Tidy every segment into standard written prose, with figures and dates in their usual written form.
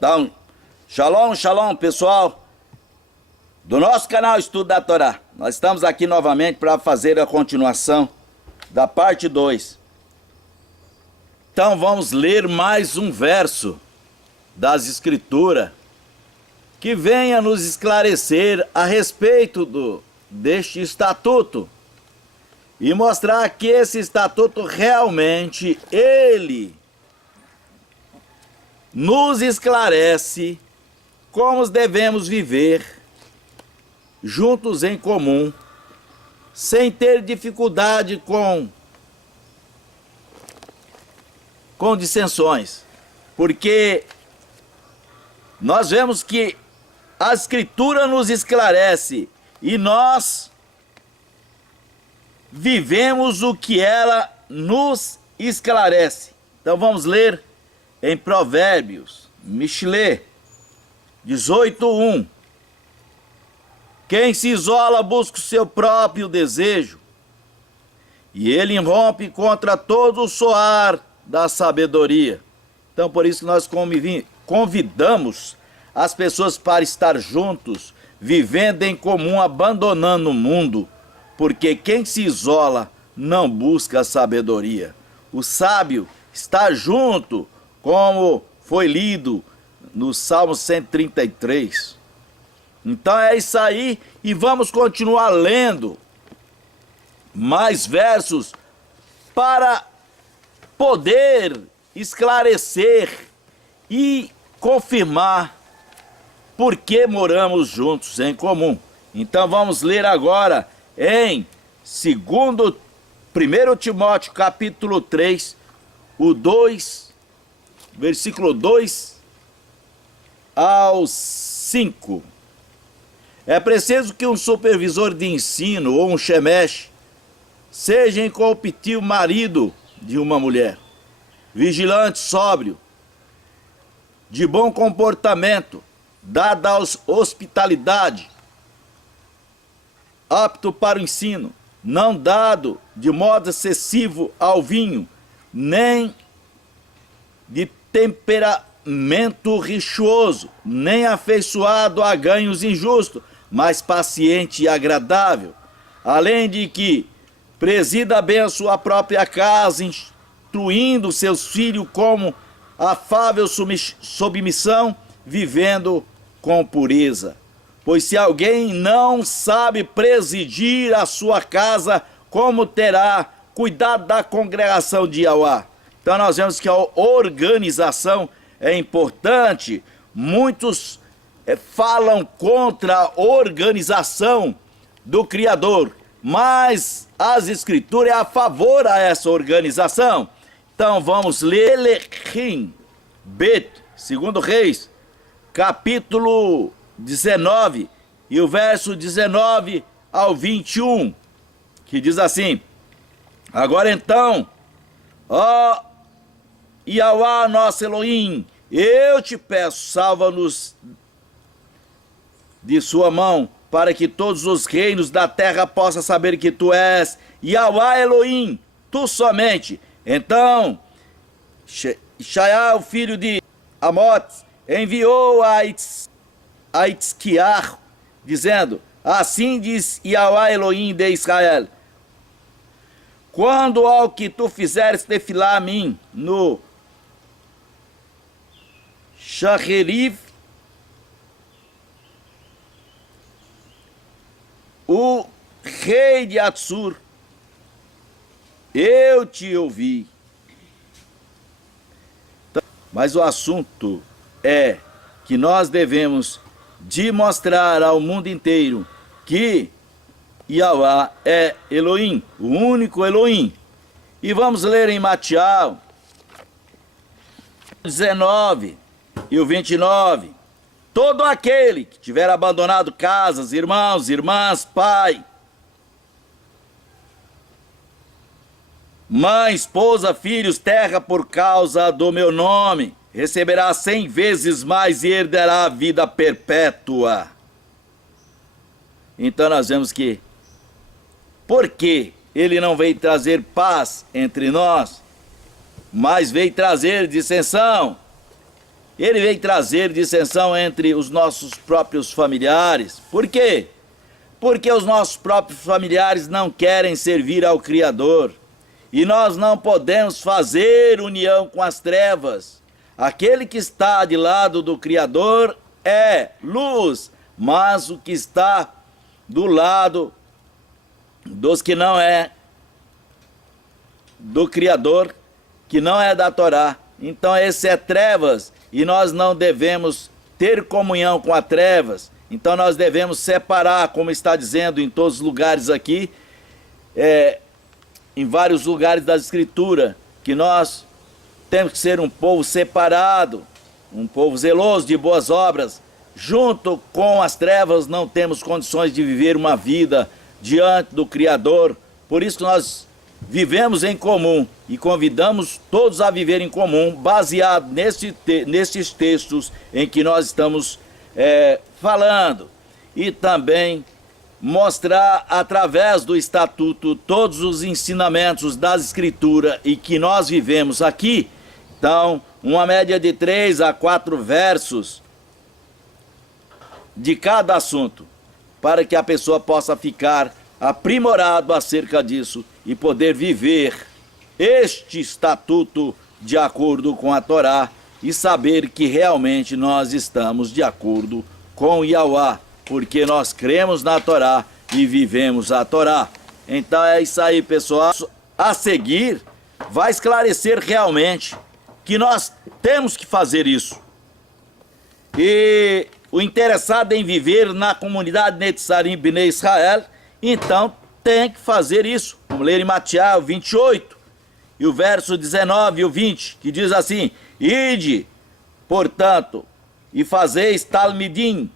Então, shalom, shalom, pessoal do nosso canal Estudo da Torá. Nós estamos aqui novamente para fazer a continuação da parte 2. Então vamos ler mais um verso das Escrituras que venha nos esclarecer a respeito deste estatuto e mostrar que esse estatuto realmente ele nos esclarece como devemos viver juntos em comum, sem ter dificuldade com dissensões, porque nós vemos que a Escritura nos esclarece e nós vivemos o que ela nos esclarece. Então vamos ler em Provérbios, Mishlê 18:1. Quem se isola busca o seu próprio desejo, e ele irrompe contra todo o soar da sabedoria. Então por isso que nós convidamos as pessoas para estar juntos, vivendo em comum, abandonando o mundo, porque quem se isola não busca a sabedoria. O sábio está junto, como foi lido no Salmo 133. Então é isso aí, e vamos continuar lendo mais versos para poder esclarecer e confirmar por que moramos juntos em comum. Então vamos ler agora em 1 Timóteo capítulo 3, o 2, versículo 2 ao 5. É preciso que um supervisor de ensino ou um shemesh seja incompatível marido de uma mulher, vigilante, sóbrio, de bom comportamento, dado à hospitalidade, apto para o ensino, não dado de modo excessivo ao vinho, nem de temperamento rixoso, nem afeiçoado a ganhos injustos, mas paciente e agradável, além de que presida bem a sua própria casa, instruindo seus filhos como afável submissão, vivendo com pureza. Pois se alguém não sabe presidir a sua casa, como terá cuidado da congregação de Yahweh? Então nós vemos que a organização é importante. Muitos falam contra a organização do Criador, mas as Escrituras é a favor a essa organização. Então vamos ler Elechim, Bet, 2 Reis, capítulo 19, e o verso 19 ao 21, que diz assim: agora então, ó Yahweh nosso Elohim, eu te peço, salva-nos de sua mão, para que todos os reinos da terra possam saber que tu és Yahweh Elohim, tu somente. Então Ishaiah, filho de Amotes, enviou a Itzquiar, dizendo: assim diz Yahweh Elohim de Israel, quando ao que tu fizeres desfilar a mim no Shacheriv, o rei de Atsur, eu te ouvi. Mas o assunto é que nós devemos de mostrar ao mundo inteiro que Yahweh é Elohim, o único Elohim. E vamos ler em Mateus 19 e o 29. Todo aquele que tiver abandonado casas, irmãos, irmãs, pai, mãe, esposa, filhos, terra, por causa do meu nome, receberá 100 vezes mais e herdará a vida perpétua. Então nós vemos que, porque ele não veio trazer paz entre nós, mas veio trazer dissensão. ele vem trazer dissensão entre os nossos próprios familiares. Por quê? Porque os nossos próprios familiares não querem servir ao Criador. E nós não podemos fazer união com as trevas. Aquele que está de lado do Criador é luz, mas o que está do lado dos que não é do Criador, que não é da Torá, então esse é trevas, e nós não devemos ter comunhão com as trevas. Então nós devemos separar, como está dizendo em todos os lugares aqui, em vários lugares da Escritura, que nós temos que ser um povo separado, um povo zeloso de boas obras. Junto com as trevas não temos condições de viver uma vida diante do Criador. Por isso que nós vivemos em comum e convidamos todos a viver em comum, baseado nesses textos em que nós estamos falando. E também mostrar através do estatuto todos os ensinamentos das Escrituras e que nós vivemos aqui. Então, uma média de 3 a 4 versos de cada assunto, para que a pessoa possa ficar aprimorado acerca disso e poder viver este estatuto de acordo com a Torá e saber que realmente nós estamos de acordo com Yahweh, porque nós cremos na Torá e vivemos a Torá. Então é isso aí, pessoal. A seguir vai esclarecer realmente que nós temos que fazer isso. E o interessado em viver na comunidade Netzarim Bnei Israel, então tem que fazer isso. Vamos ler em Mateus 28, e o verso 19 e o 20, que diz assim: Ide, portanto, e fazeis talmidim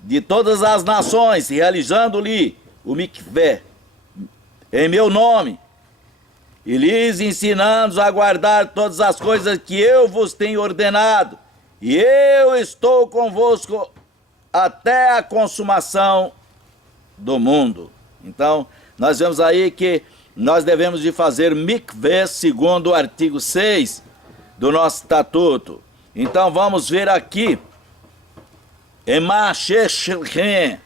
de todas as nações, realizando-lhe o mikvé em meu nome, e lhes ensinando a guardar todas as coisas que eu vos tenho ordenado, e eu estou convosco até a consumação do mundo. Então, nós vemos aí que nós devemos de fazer mikvé segundo o artigo 6 do nosso estatuto. Então, vamos ver aqui em Machechem,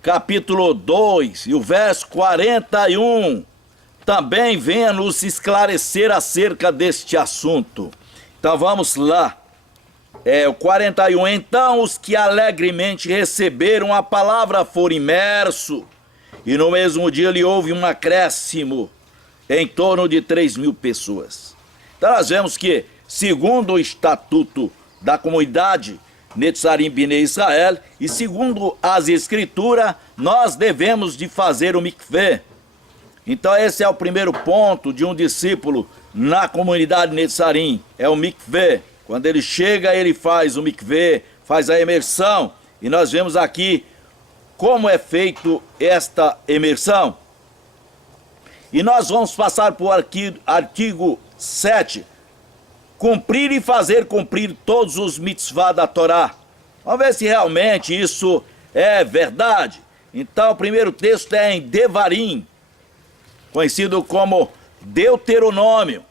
capítulo 2, e o verso 41, também vem a nos esclarecer acerca deste assunto. Então, vamos lá. O 41, então os que alegremente receberam a palavra foram imersos, e no mesmo dia lhe houve um acréscimo em torno de 3.000 pessoas. Então nós vemos que, segundo o estatuto da comunidade Netzarim Bnei Israel, e segundo as Escrituras, nós devemos de fazer o mikvé. Então esse é o primeiro ponto de um discípulo na comunidade Netzarim, é o mikvé. Quando ele chega, ele faz o mikvé, faz a imersão, e nós vemos aqui como é feito esta imersão. E nós vamos passar por artigo 7, cumprir e fazer cumprir todos os mitzvah da Torá. Vamos ver se realmente isso é verdade. Então o primeiro texto é em Devarim, conhecido como Deuteronômio.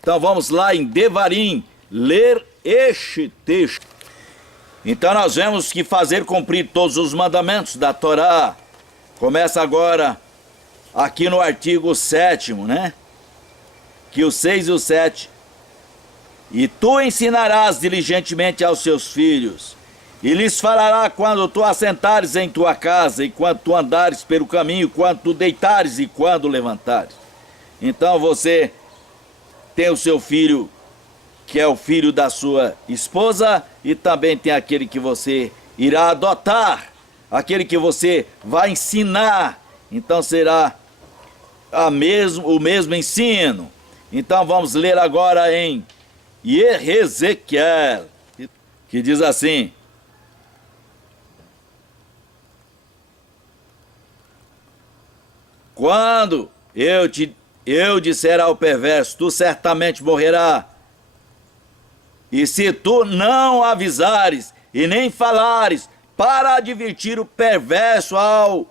Então vamos lá em Devarim, ler este texto. Então nós vemos que fazer cumprir todos os mandamentos da Torá. Começa agora aqui no artigo 7º, né? Que o 6 e o 7. E tu ensinarás diligentemente aos seus filhos, e lhes falará quando tu assentares em tua casa, e quando tu andares pelo caminho, quando tu deitares e quando levantares. Então você tem o seu filho, que é o filho da sua esposa, e também tem aquele que você irá adotar, aquele que você vai ensinar. Então será o mesmo ensino. Então vamos ler agora em Ezequiel, que diz assim: quando eu disser ao perverso, tu certamente morrerás, e se tu não avisares e nem falares para advertir o perverso ao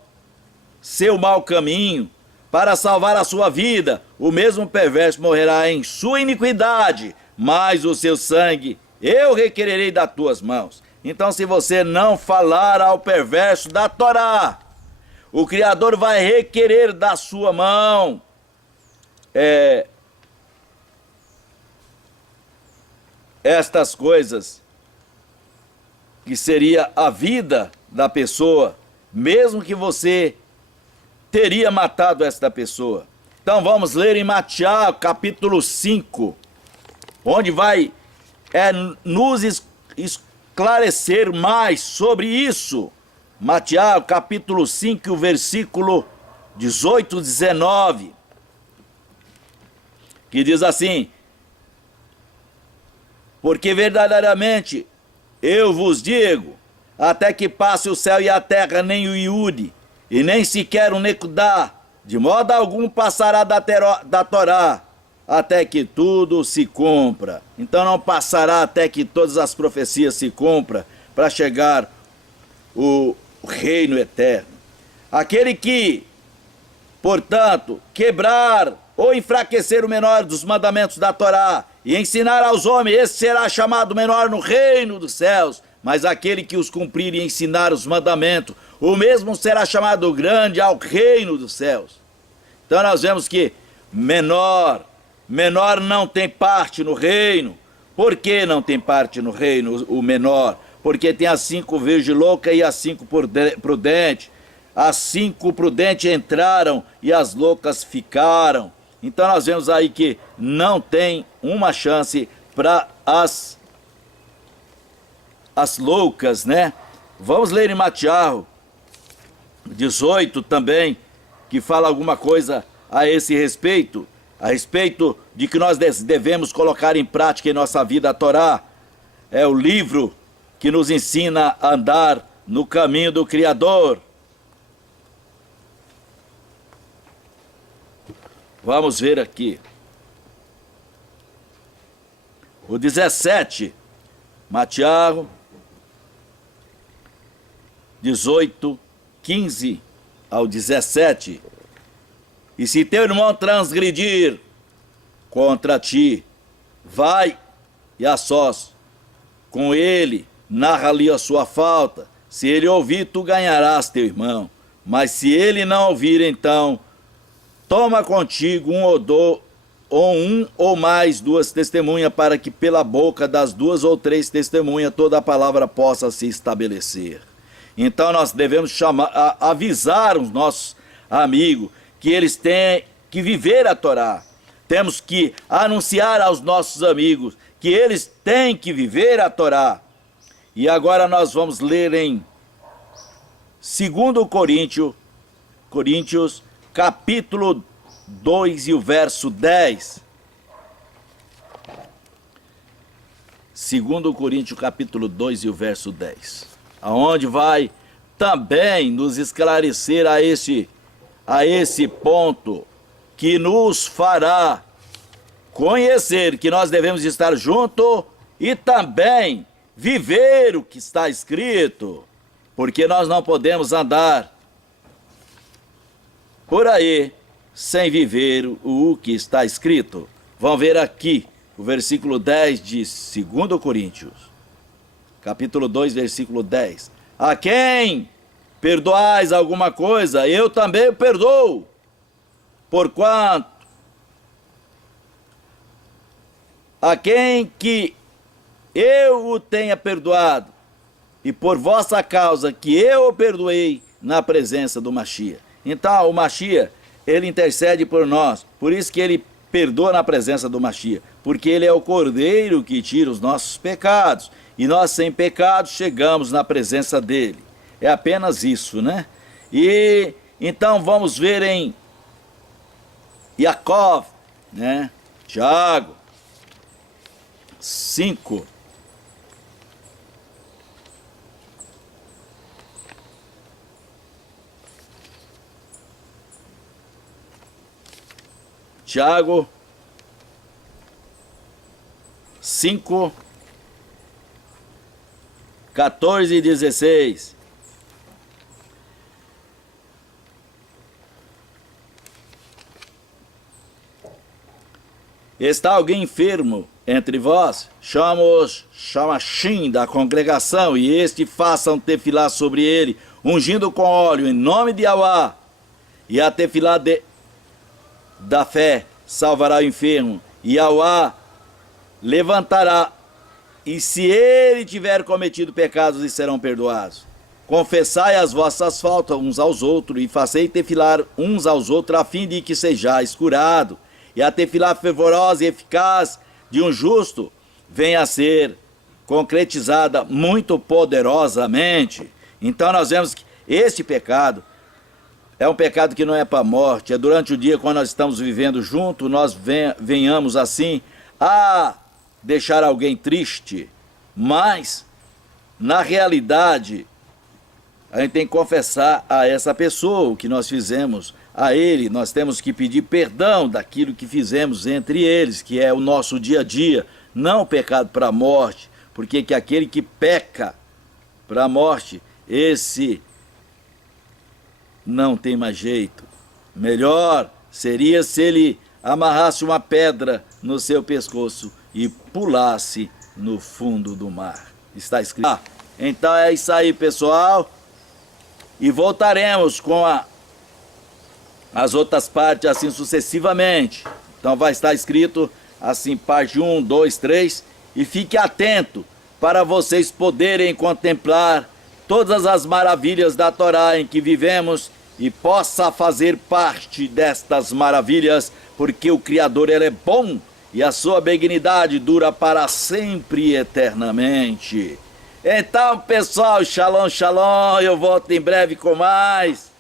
seu mau caminho, para salvar a sua vida, o mesmo perverso morrerá em sua iniquidade, mas o seu sangue eu requererei das tuas mãos. Então, se você não falar ao perverso da Torá, o Criador vai requerer da sua mão estas coisas, que seria a vida da pessoa, mesmo que você teria matado esta pessoa. Então vamos ler em Mateus capítulo 5, onde vai nos esclarecer mais sobre isso. Mateus capítulo 5, versículo 18 e 19, que diz assim: porque verdadeiramente eu vos digo, até que passe o céu e a terra, nem o Iude, e nem sequer o Necudá, de modo algum passará da Torá, até que tudo se cumpra. Então não passará até que todas as profecias se cumpram, para chegar o reino eterno. Aquele que, portanto, quebrar ou enfraquecer o menor dos mandamentos da Torá, e ensinar aos homens, esse será chamado menor no reino dos céus. Mas aquele que os cumprir e ensinar os mandamentos, o mesmo será chamado grande ao reino dos céus. Então nós vemos que menor não tem parte no reino. Por que não tem parte no reino o menor? Porque tem as 5 virgens loucas e as 5 prudentes. As 5 prudentes entraram e as loucas ficaram. Então nós vemos aí que não tem uma chance para as loucas, né? Vamos ler em Mateus 18 também, que fala alguma coisa a esse respeito, a respeito de que nós devemos colocar em prática em nossa vida a Torá. É o livro que nos ensina a andar no caminho do Criador. Vamos ver aqui. O 17, Mateus 18, 15 ao 17. E se teu irmão transgredir contra ti, vai e a sós com ele, narra-lhe a sua falta. Se ele ouvir, tu ganharás teu irmão. Mas se ele não ouvir, então toma contigo um ou mais 2 testemunhas, para que pela boca das 2 ou 3 testemunhas toda a palavra possa se estabelecer. Então nós devemos avisar os nossos amigos que eles têm que viver a Torá. Temos que anunciar aos nossos amigos que eles têm que viver a Torá. E agora nós vamos ler em 2 Coríntios capítulo 2 e o verso 10. 2 Coríntios capítulo 2 e o verso 10. Aonde vai também nos esclarecer a esse ponto, que nos fará conhecer que nós devemos estar juntos e também viver o que está escrito, porque nós não podemos andar por aí sem viver o que está escrito. Vamos ver aqui o versículo 10 de 2 Coríntios, capítulo 2, versículo 10. A quem perdoais alguma coisa, eu também perdoo, porquanto a quem que eu o tenha perdoado, e por vossa causa que eu o perdoei na presença do Mashiach. Então o Mashiach, ele intercede por nós, por isso que ele perdoa na presença do Mashiach, porque ele é o Cordeiro que tira os nossos pecados, e nós sem pecado chegamos na presença dele. É apenas isso, né? E então vamos ver em Jacó, né? Tiago 5. Tiago 5, 14 e 16. Está alguém enfermo entre vós? Chama o chamachim da congregação, e este faça um tefilá sobre ele, ungindo com óleo, em nome de Yahweh. E a tefilá da fé salvará o enfermo, e Yahweh levantará, e se ele tiver cometido pecados, lhe serão perdoados. Confessai as vossas faltas uns aos outros, e fazei tefilar uns aos outros, a fim de que sejais curados. E a tefilá fervorosa e eficaz de um justo venha a ser concretizada muito poderosamente. Então nós vemos que este pecado é um pecado que não é para a morte, é durante o dia, quando nós estamos vivendo junto, nós venhamos assim a deixar alguém triste, mas na realidade a gente tem que confessar a essa pessoa o que nós fizemos a ele. Nós temos que pedir perdão daquilo que fizemos entre eles, que é o nosso dia a dia, não o pecado para a morte, porque que aquele que peca para a morte, esse não tem mais jeito. Melhor seria se ele amarrasse uma pedra no seu pescoço e pulasse no fundo do mar. Está escrito. Então é isso aí, pessoal. E voltaremos com as outras partes assim sucessivamente. Então vai estar escrito assim, parte 1, 2, 3. E fique atento para vocês poderem contemplar todas as maravilhas da Torá em que vivemos e possa fazer parte destas maravilhas, porque o Criador ele é bom e a sua benignidade dura para sempre e eternamente. Então, pessoal, shalom, shalom, eu volto em breve com mais.